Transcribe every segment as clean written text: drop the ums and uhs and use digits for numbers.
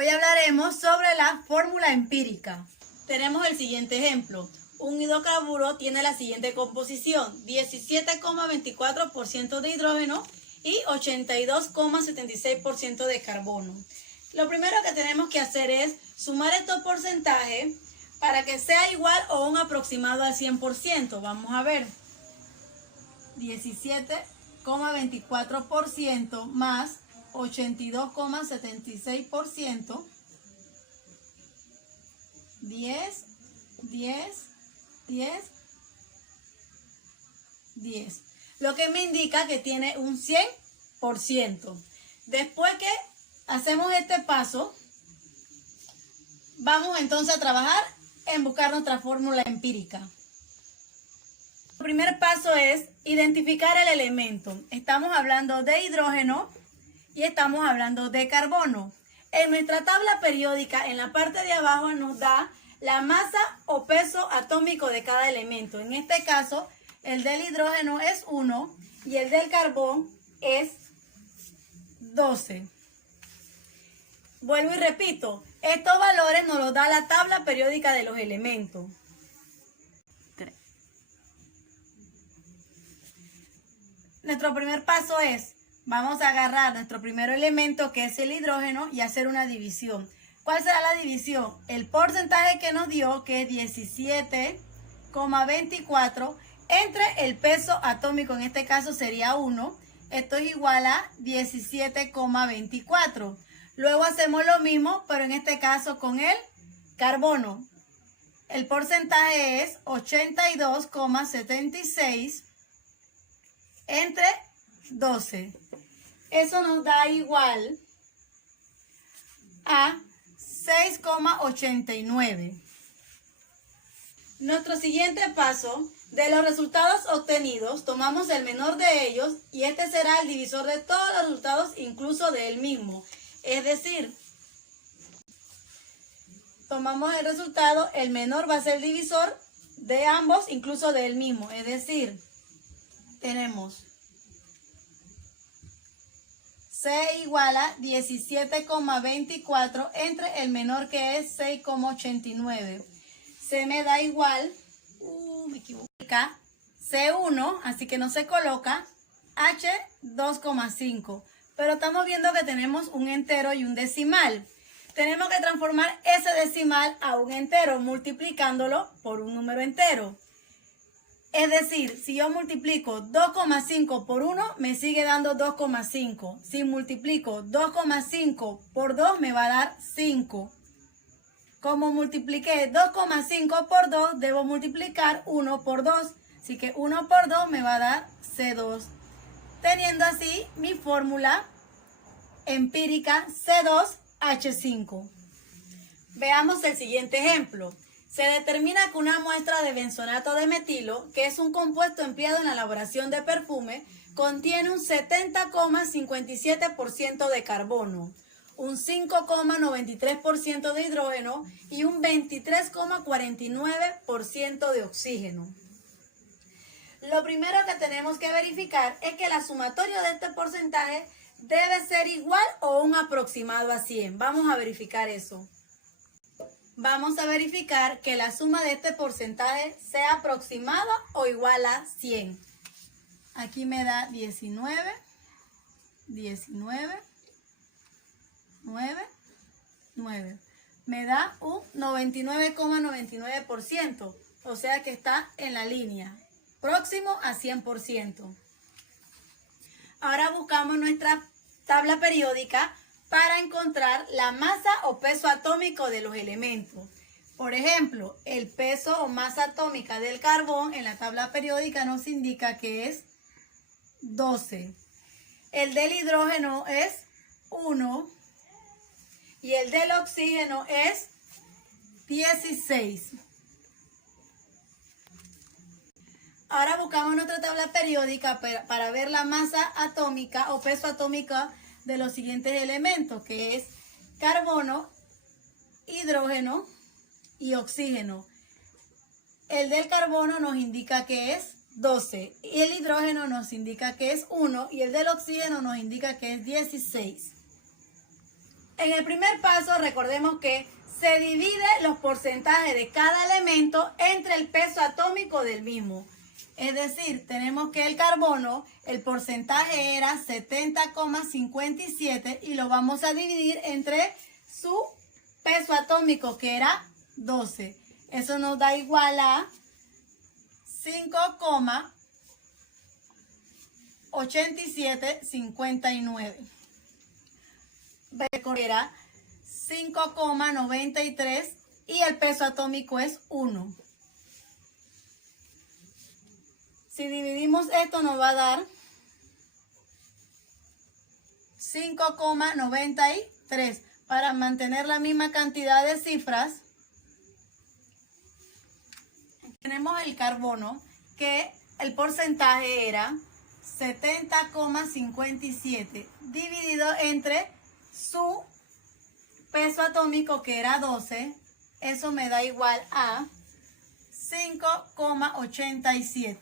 Hoy hablaremos sobre la fórmula empírica. Tenemos el siguiente ejemplo. Un hidrocarburo tiene la siguiente composición: 17,24% de hidrógeno y 82,76% de carbono. Lo primero que tenemos que hacer es sumar estos porcentajes para que sea igual o un aproximado al 100%. Vamos a ver. 17,24% más 82,76%, 10, 10. Lo que me indica que tiene un 100%. Después que hacemos este paso, vamos entonces a trabajar en buscar nuestra fórmula empírica. El primer paso es identificar el elemento. Estamos hablando de hidrógeno y estamos hablando de carbono. En nuestra tabla periódica, en la parte de abajo nos da la masa o peso atómico de cada elemento. En este caso, el del hidrógeno es 1 y el del carbón es 12. Vuelvo y repito, estos valores nos los da la tabla periódica de los elementos. Nuestro primer paso es, vamos a agarrar nuestro primer elemento, que es el hidrógeno, y hacer una división. ¿Cuál será la división? El porcentaje que nos dio, que es 17,24, entre el peso atómico, en este caso sería 1. Esto es igual a 17,24. Luego hacemos lo mismo, pero en este caso con el carbono. El porcentaje es 82,76 entre 12. Eso nos da igual a 6,89. Nuestro siguiente paso, de los resultados obtenidos, tomamos el menor de ellos y este será el divisor de todos los resultados, incluso de él mismo. Es decir, tomamos el resultado, el menor va a ser el divisor de ambos, incluso de él mismo. Es decir, tenemos C igual a 17,24 entre el menor, que es 6,89. C me da igual, me equivoqué, C1, así que no se coloca, H 2,5. Pero estamos viendo que tenemos un entero y un decimal. Tenemos que transformar ese decimal a un entero multiplicándolo por un número entero. Es decir, si yo multiplico 2,5 por 1, me sigue dando 2,5. Si multiplico 2,5 por 2, me va a dar 5. Como multipliqué 2,5 por 2, debo multiplicar 1 por 2. Así que 1 por 2 me va a dar C2. Teniendo así mi fórmula empírica C2H5. Veamos el siguiente ejemplo. Se determina que una muestra de benzonato de metilo, que es un compuesto empleado en la elaboración de perfume, contiene un 70,57% de carbono, un 5,93% de hidrógeno y un 23,49% de oxígeno. Lo primero que tenemos que verificar es que la sumatoria de este porcentaje debe ser igual o un aproximado a 100. Vamos a verificar eso. Vamos a verificar que la suma de este porcentaje sea aproximada o igual a 100. Aquí me da 19, 9. Me da un 99,99%, o sea que está en la línea, próximo a 100%. Ahora buscamos nuestra tabla periódica para encontrar la masa o peso atómico de los elementos. Por ejemplo, el peso o masa atómica del carbón en la tabla periódica nos indica que es 12. El del hidrógeno es 1 y el del oxígeno es 16. Ahora buscamos nuestra tabla periódica para ver la masa atómica o peso atómico de los siguientes elementos, que es carbono, hidrógeno y oxígeno. El del carbono nos indica que es 12 y el hidrógeno nos indica que es 1 y el del oxígeno nos indica que es 16. En el primer paso, recordemos que se divide los porcentajes de cada elemento entre el peso atómico del mismo. Es decir, tenemos que el carbono, el porcentaje era 70,57 y lo vamos a dividir entre su peso atómico, que era 12. Eso nos da igual a 5,8759. Era 5,93 y el peso atómico es 1. Si dividimos esto nos va a dar 5,93. Para mantener la misma cantidad de cifras, tenemos el carbono, que el porcentaje era 70,57 dividido entre su peso atómico, que era 12. Eso me da igual a 5,87.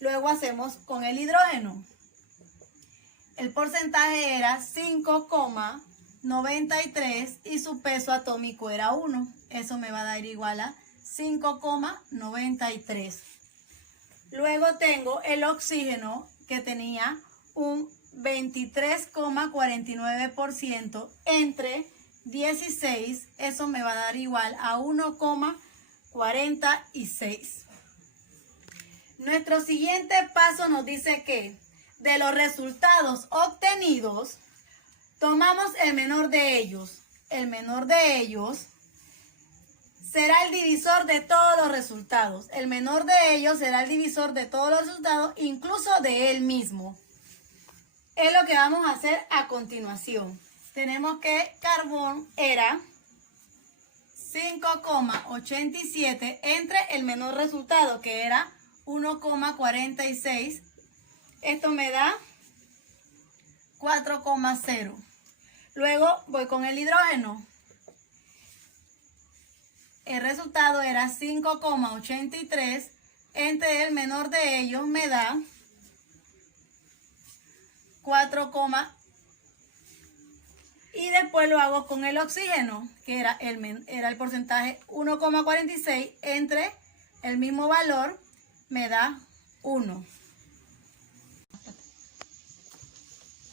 Luego hacemos con el hidrógeno. El porcentaje era 5,93 y su peso atómico era 1. Eso me va a dar igual a 5,93. Luego tengo el oxígeno, que tenía un 23,49% entre 16. Eso me va a dar igual a 1,46. Nuestro siguiente paso nos dice que de los resultados obtenidos, tomamos el menor de ellos. El menor de ellos será el divisor de todos los resultados. El menor de ellos será el divisor de todos los resultados, incluso de él mismo. Es lo que vamos a hacer a continuación. Tenemos que carbón era 5,87 entre el menor resultado, que era 1,46. Esto me da 4,0. Luego voy con el hidrógeno. El resultado era 5,83 entre el menor de ellos, me da 4, y después lo hago con el oxígeno, que era el porcentaje 1,46 entre el mismo valor, me da 1.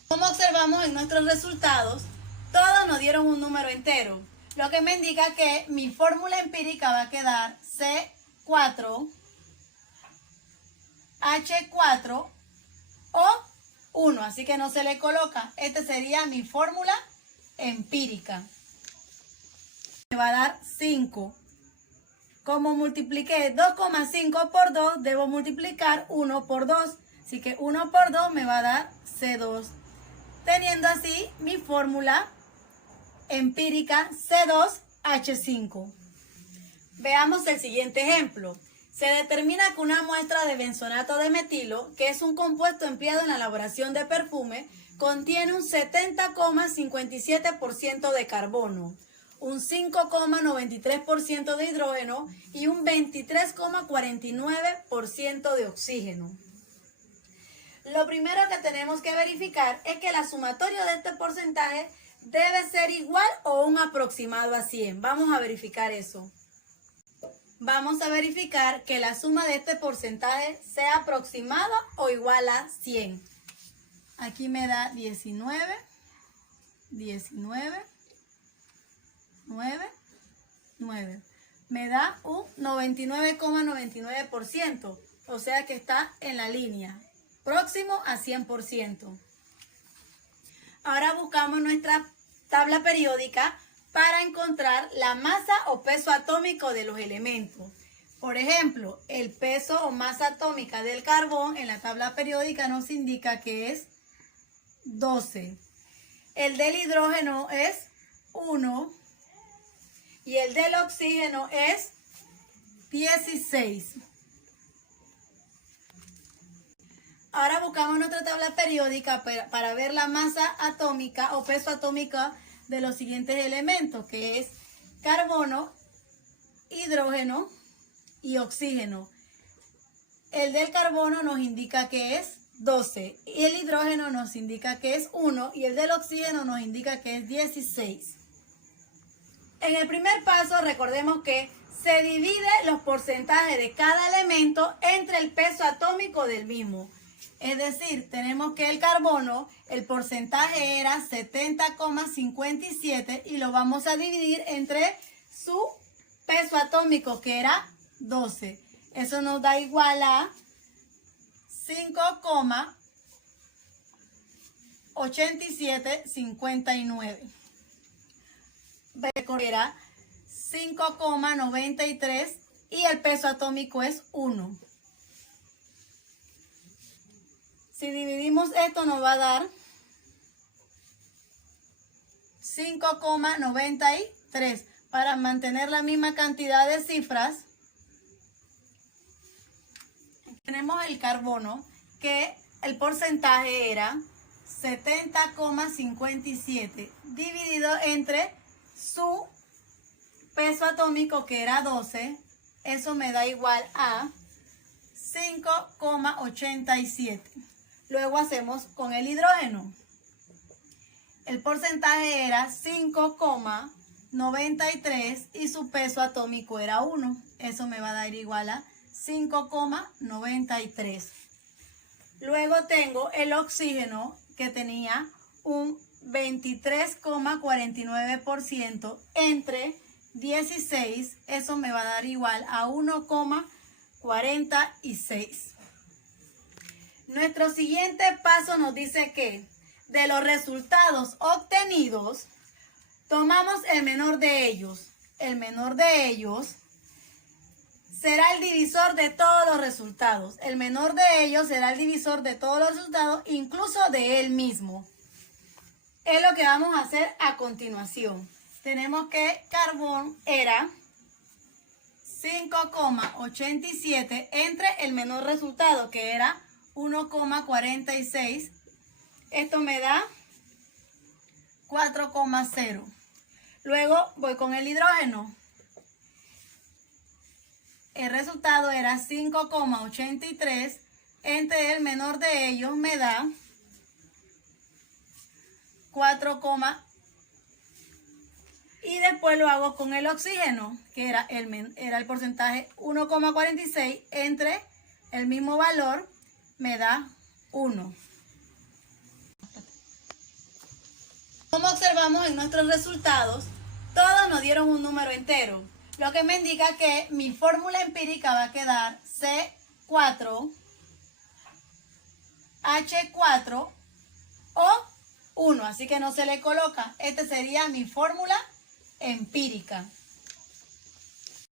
Como observamos en nuestros resultados, todos nos dieron un número entero, lo que me indica que mi fórmula empírica va a quedar C4, H4 o 1, así que no se le coloca. Esta sería mi fórmula empírica. Me va a dar 5. Como multipliqué 2,5 por 2, debo multiplicar 1 por 2. Así que 1 por 2 me va a dar C2. Teniendo así mi fórmula empírica C2H5. Veamos el siguiente ejemplo. Se determina que una muestra de benzonato de metilo, que es un compuesto empleado en la elaboración de perfume, contiene un 70,57% de carbono, un 5,93% de hidrógeno y un 23,49% de oxígeno. Lo primero que tenemos que verificar es que la sumatoria de este porcentaje debe ser igual o un aproximado a 100. Vamos a verificar eso. Vamos a verificar que la suma de este porcentaje sea aproximada o igual a 100. Aquí me da 19, 9. Me da un 99,99%, o sea que está en la línea, próximo a 100%. Ahora buscamos nuestra tabla periódica para encontrar la masa o peso atómico de los elementos. Por ejemplo, el peso o masa atómica del carbón en la tabla periódica nos indica que es 12. El del hidrógeno es 1 y el del oxígeno es 16. Ahora buscamos nuestra tabla periódica para ver la masa atómica o peso atómico de los siguientes elementos, que es carbono, hidrógeno y oxígeno. El del carbono nos indica que es 12. Y el hidrógeno nos indica que es 1 y el del oxígeno nos indica que es 16. En el primer paso recordemos que se divide los porcentajes de cada elemento entre el peso atómico del mismo. Es decir, tenemos que el carbono, el porcentaje era 70,57 y lo vamos a dividir entre su peso atómico que era 12. Eso nos da igual a 5,8759. Era 5,93 y el peso atómico es 1. Si dividimos esto nos va a dar 5,93. Para mantener la misma cantidad de cifras, tenemos el carbono, que el porcentaje era 70,57 dividido entre su peso atómico que era 12. Eso me da igual a 5,87. Luego hacemos con el hidrógeno. El porcentaje era 5,93 y su peso atómico era 1. Eso me va a dar igual a 5,93. Luego tengo el oxígeno que tenía un 23,49% entre 16. Eso me va a dar igual a 1,46. Nuestro siguiente paso nos dice que de los resultados obtenidos, tomamos el menor de ellos. El menor de ellos será el divisor de todos los resultados. El menor de ellos será el divisor de todos los resultados, incluso de él mismo. Es lo que vamos a hacer a continuación. Tenemos que carbón era 5,87 entre el menor resultado, que era 1,46. Esto me da 4,0. Luego voy con el hidrógeno. El resultado era 5,83 entre el menor de ellos, me da 4, y después lo hago con el oxígeno, que era el porcentaje 1,46 entre el mismo valor, me da 1. Como observamos en nuestros resultados, todos nos dieron un número entero, lo que me indica que mi fórmula empírica va a quedar C4, H4 o 1, así que no se le coloca. Esta sería mi fórmula empírica.